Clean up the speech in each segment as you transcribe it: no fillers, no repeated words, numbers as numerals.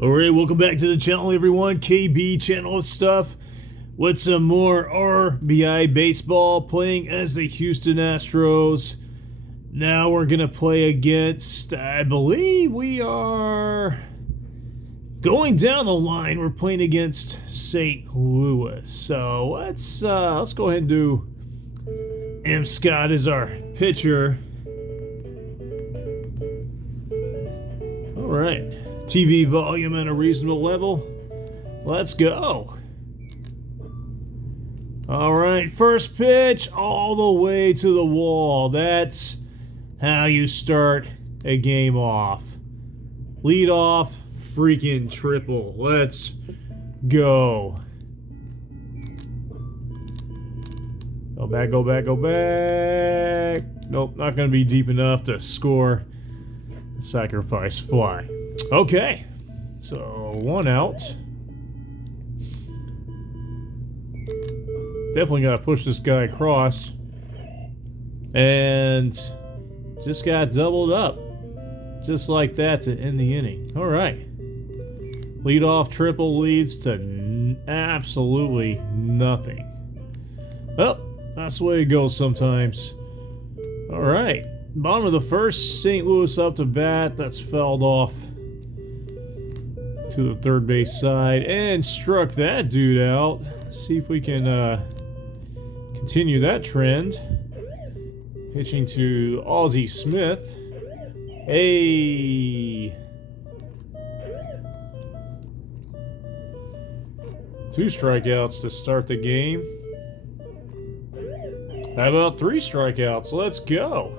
Alright, welcome back to the channel, everyone. KB channel stuff with some more R.B.I. baseball, playing as the Houston Astros. Now we're going to play against, I believe we are going down the line. We're playing against St. Louis. So let's go ahead and do M. Scott as our pitcher. Alright. TV volume at a reasonable level. Let's go. Alright, first pitch all the way to the wall. That's how you start a game off. Lead off, freaking triple. Let's go. Go back, go back, go back. Nope, not going to be deep enough to score. Sacrifice fly. Okay, so one out. Definitely got to push this guy across. And just got doubled up. Just like that to end the inning. All right. Leadoff triple leads to absolutely nothing. Well, that's the way it goes sometimes. All right. Bottom of the first, St. Louis up to bat. That's fouled off to the third base side and struck that dude out. See if we can continue that trend. Pitching to Ozzie Smith. Hey. 2 strikeouts to start the game. How about 3 strikeouts? Let's go.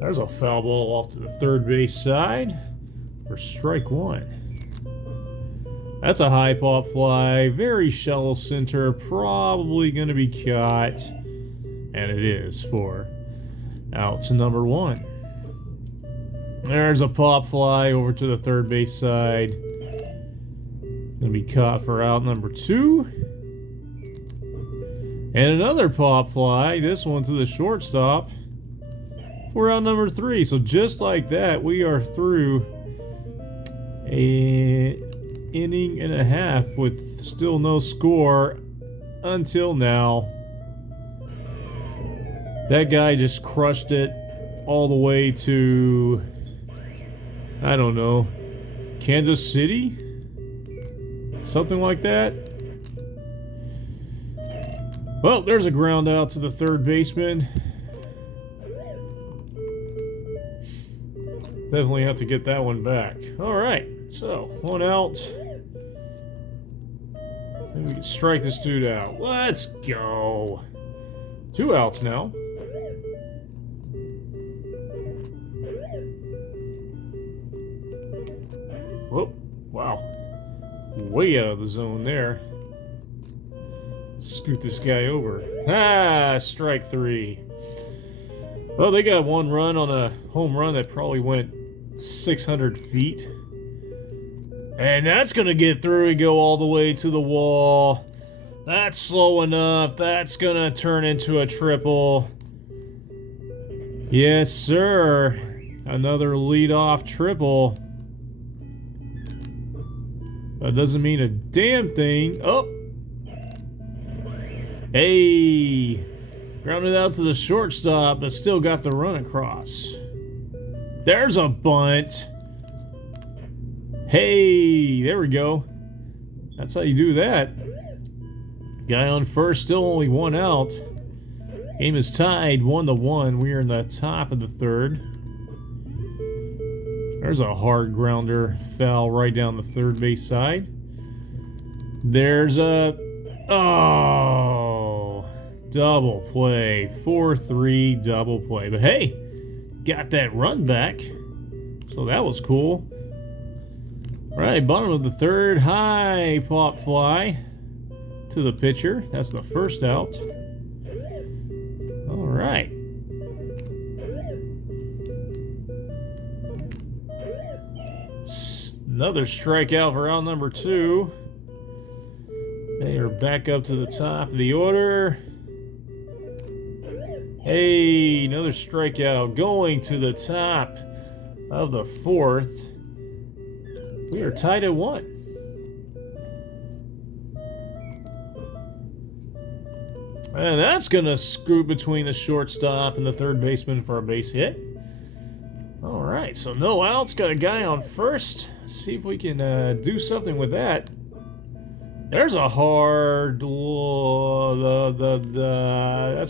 There's a foul ball off to the third base side for strike 1. That's a high pop fly, very shallow center, probably going to be caught, and it is for out to number 1. There's a pop fly over to the third base side, going to be caught for out number 2. And another pop fly, this one to the shortstop. For out number 3. So just like that, we are through an inning and a half with still no score until now. That guy just crushed it all the way to, I don't know, Kansas City? Something like that. Well, there's a ground out to the third baseman. Definitely have to get that one back. Alright, so 1 out. Maybe we can strike this dude out. Let's go. 2 outs now. Whoop, wow. Way out of the zone there. Scoot this guy over. Ah, strike 3. Well, they got 1 run on a home run that probably went 600 feet. And that's going to get through and go all the way to the wall. That's slow enough. That's going to turn into a triple. Yes, sir. Another leadoff triple. That doesn't mean a damn thing. Oh. Hey. Grounded out to the shortstop, but still got the run across. There's a bunt. Hey, there we go. That's how you do that. Guy on first, still only 1 out. Game is tied 1-1. We are in the top of the third. There's a hard grounder, foul right down the third base side. There's a... Oh... Double play. 4-3 double play. But hey, got that run back. So that was cool. Alright, bottom of the third. High pop fly to the pitcher. That's the first out. Alright. Another strikeout for out number 2. They are back up to the top of the order. Hey, another strikeout going to the top of the fourth. We are tied at 1. And that's going to scoot between the shortstop and the third baseman for a base hit. All right, so no outs. Got a guy on first. Let's see if we can do something with that. There's a hard... that's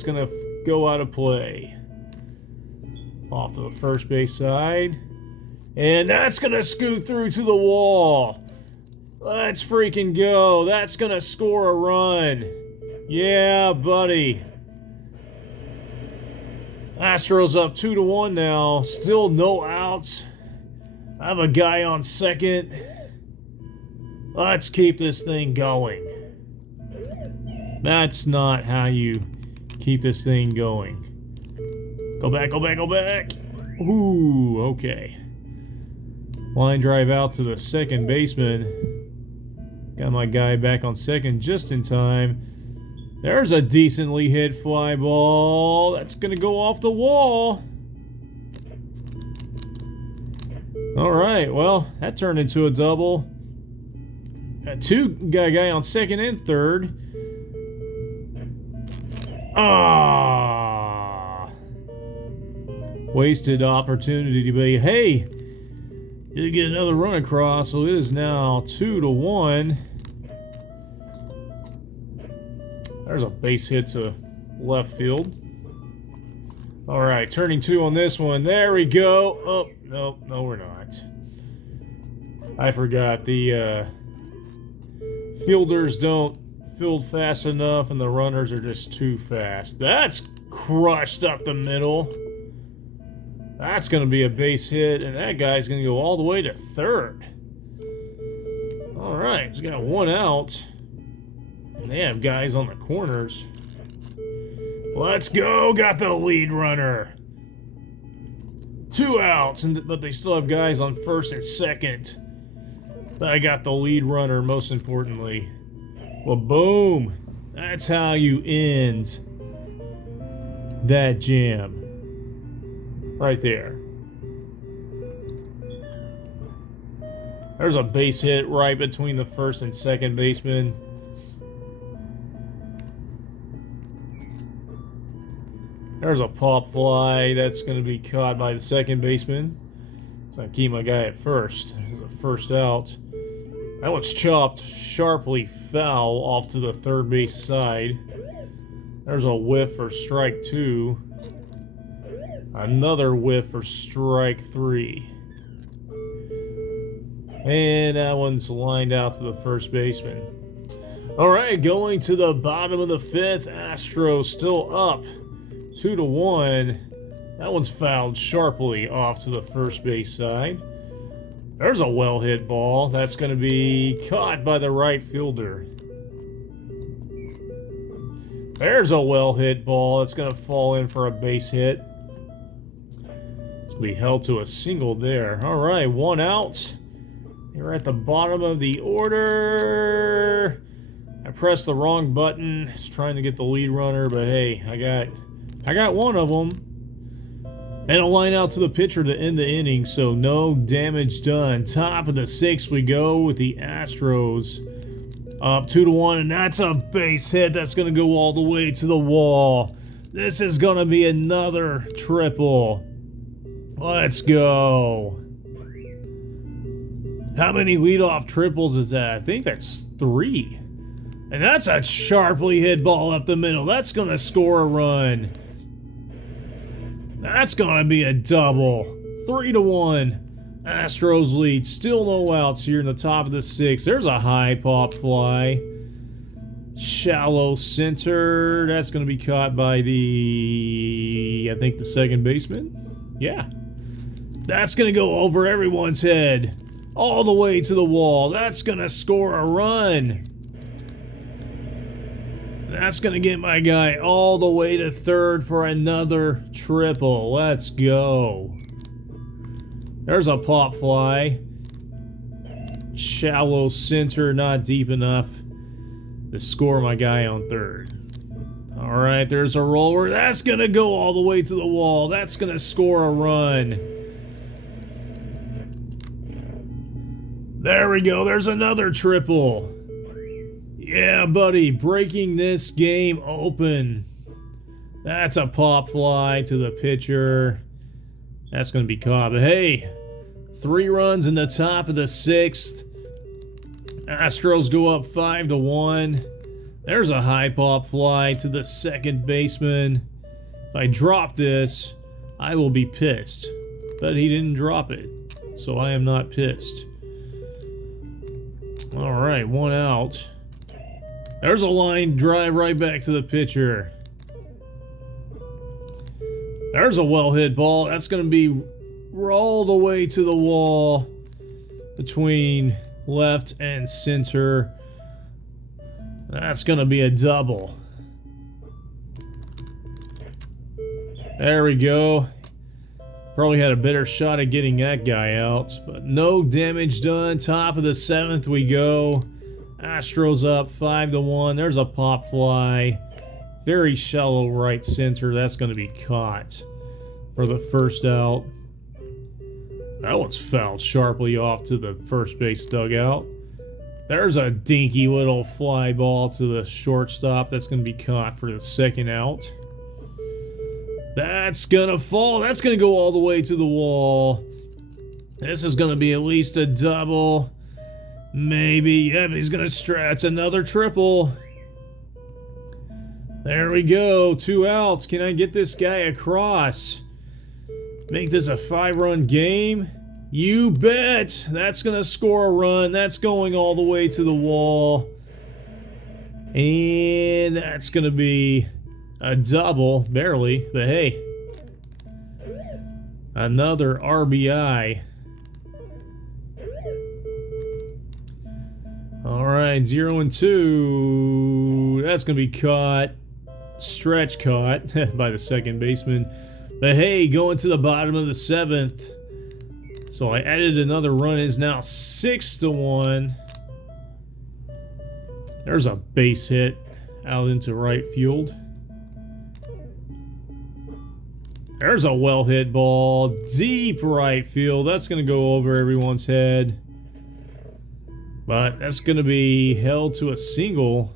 going to go out of play. Off to the first base side. And that's going to scoot through to the wall. Let's freaking go. That's going to score a run. Yeah, buddy. Astros up 2-1 now. Still no outs. I have a guy on second. Let's keep this thing going. That's not how you keep this thing going. Go back, go back, go back. Ooh, okay. Line drive out to the second baseman. Got my guy back on second just in time. There's a decently hit fly ball. That's going to go off the wall. All right, well, that turned into a double. Got guy on second and third. Ah! Wasted opportunity, but hey, did get another run across, so it is now 2-1. There's a base hit to left field. All right, turning 2 on this one. There we go. Oh, no, we're not. I forgot the fielders don't field fast enough, and the runners are just too fast. That's crushed up the middle. That's going to be a base hit, and that guy's going to go all the way to third. All right, he's got 1 out. And they have guys on the corners. Let's go! Got the lead runner. 2 outs, but they still have guys on first and second. But I got the lead runner, most importantly. Well, boom! That's how you end that jam. Right there. There's a base hit right between the first and second baseman. There's a pop fly that's going to be caught by the second baseman. So I keep my guy at first. There's a first out. That one's chopped sharply foul off to the third base side. There's a whiff for strike 2. Another whiff for strike 3. And that one's lined out to the first baseman. All right, going to the bottom of the 5th. Astros still up 2-1. That one's fouled sharply off to the first base side. There's a well-hit ball. That's going to be caught by the right fielder. There's a well-hit ball. That's going to fall in for a base hit. It's going to be held to a single there. All right, 1 out. You're at the bottom of the order. I pressed the wrong button. It's trying to get the lead runner, but hey, I got one of them. And a line out to the pitcher to end the inning, so no damage done. Top of the 6th we go with the Astros. Up 2-1, and that's a base hit. That's going to go all the way to the wall. This is going to be another triple. Let's go. How many leadoff triples is that? I think that's 3. And that's a sharply hit ball up the middle. That's going to score a run. That's going to be a double. 3-1. Astros lead. Still no outs here in the top of the 6th. There's a high pop fly. Shallow center. That's going to be caught by I think the second baseman. Yeah. That's going to go over everyone's head. All the way to the wall. That's going to score a run. That's going to get my guy all the way to third for another triple. Let's go. There's a pop fly. Shallow center, not deep enough to score my guy on third. All All right, there's a roller. That's going to go all the way to the wall. That's going to score a run. There we go. There's another triple. Yeah, buddy. Breaking this game open. That's a pop fly to the pitcher. That's going to be caught. But hey, 3 runs in the top of the 6th. Astros go up 5-1. There's a high pop fly to the second baseman. If I drop this, I will be pissed. But he didn't drop it, so I am not pissed. Alright, 1 out. There's a line drive right back to the pitcher. There's a well-hit ball. That's going to be all the way to the wall between left and center. That's going to be a double. There we go. Probably had a better shot at getting that guy out, but no damage done. Top of the 7th we go. Astros up 5-1. There's a pop fly. Very shallow right center. That's going to be caught for the first out. That one's fouled sharply off to the first base dugout. There's a dinky little fly ball to the shortstop. That's going to be caught for the second out. That's going to fall. That's going to go all the way to the wall. This is going to be at least a double. Maybe. Yep, he's going to stretch. Another triple. There we go. 2 outs. Can I get this guy across? Make this a 5-run game? You bet! That's going to score a run. That's going all the way to the wall. And that's going to be a double. Barely, but hey. Another R.B.I. Alright, 0-2. That's going to be caught. Stretch caught by the second baseman. But hey, going to the bottom of the 7th. So I added another run. It's now 6-1. There's a base hit out into right field. There's a well-hit ball. Deep right field. That's going to go over everyone's head. But that's going to be held to a single.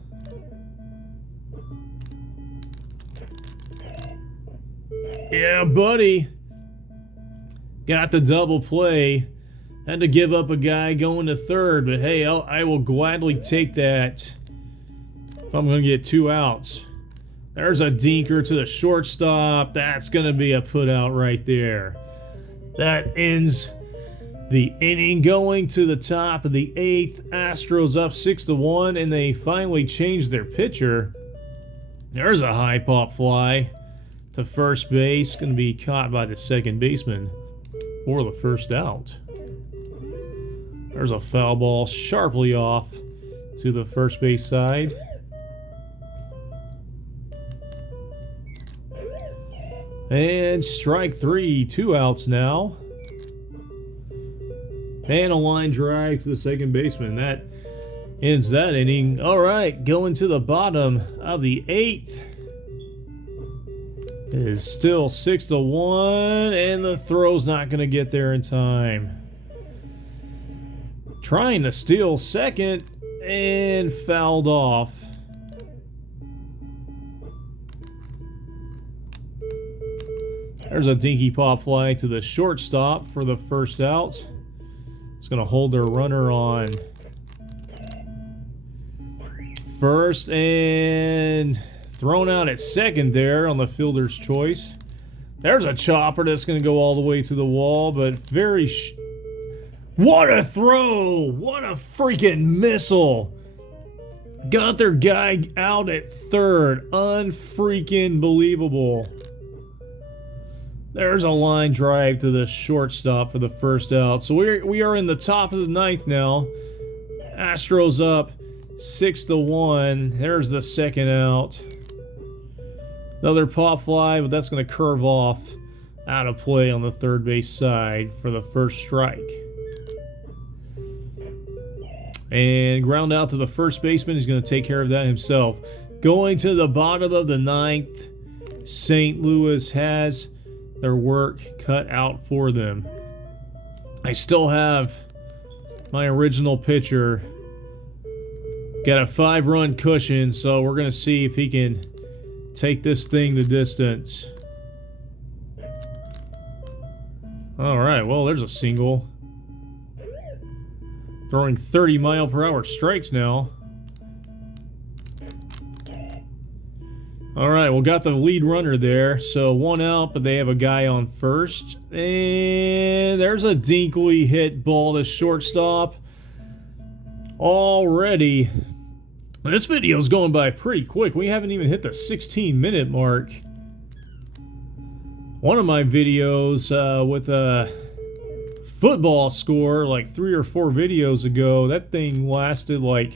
Yeah, buddy. Got the double play. Had to give up a guy going to third, but hey, I will gladly take that if I'm going to get 2 outs. There's a dinker to the shortstop. That's going to be a putout right there. That ends the inning. Going to the top of the 8th. Astros up 6-1, and they finally changed their pitcher. There's a high pop fly to first base. Going to be caught by the second baseman for the first out. There's a foul ball sharply off to the first base side. And strike 3, 2 outs now. And a line drive to the second baseman. That ends that inning. All right, going to the bottom of the 8th. It is still 6-1, and the throw's not going to get there in time. Trying to steal second, and fouled off. There's a dinky pop fly to the shortstop for the first out. It's going to hold their runner on first, and thrown out at second there on the fielder's choice. There's a chopper that's going to go all the way to the wall, but very... What a throw! What a freaking missile! Got their guy out at third. Unfreaking believable. There's a line drive to the shortstop for the first out. So we are in the top of the 9th now. Astros up 6-1. There's the second out. Another pop fly, but that's going to curve off out of play on the third base side for the first strike. And ground out to the first baseman. He's going to take care of that himself. Going to the bottom of the ninth, St. Louis has their work cut out for them. I still have my original pitcher. Got a 5-run cushion, so we're going to see if he can take this thing the distance. Alright, well, there's a single. Throwing 30-mile-per-hour strikes now. Alright, well, got the lead runner there. So 1 out, but they have a guy on first. And there's a dinkly hit ball to shortstop. Already. This video's going by pretty quick. We haven't even hit the 16-minute mark. One of my videos with a football score, like 3 or 4 videos ago, that thing lasted like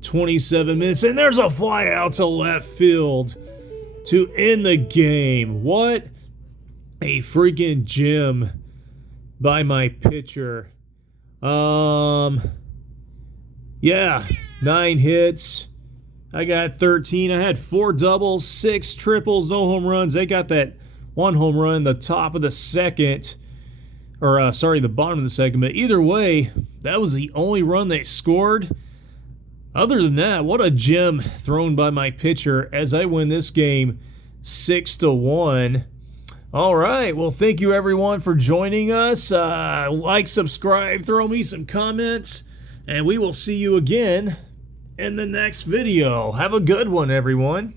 27 minutes, and there's a fly out to left field to end the game. What a freaking gem by my pitcher. Yeah, 9 hits. I got 13. I had 4 doubles, 6 triples, no home runs. They got that 1 home run the top of the second. Or, sorry, the bottom of the second. But either way, that was the only run they scored. Other than that, what a gem thrown by my pitcher as I win this game 6-1. All right, well, thank you everyone for joining us. Like, subscribe, throw me some comments, and we will see you again in the next video. Have a good one, everyone.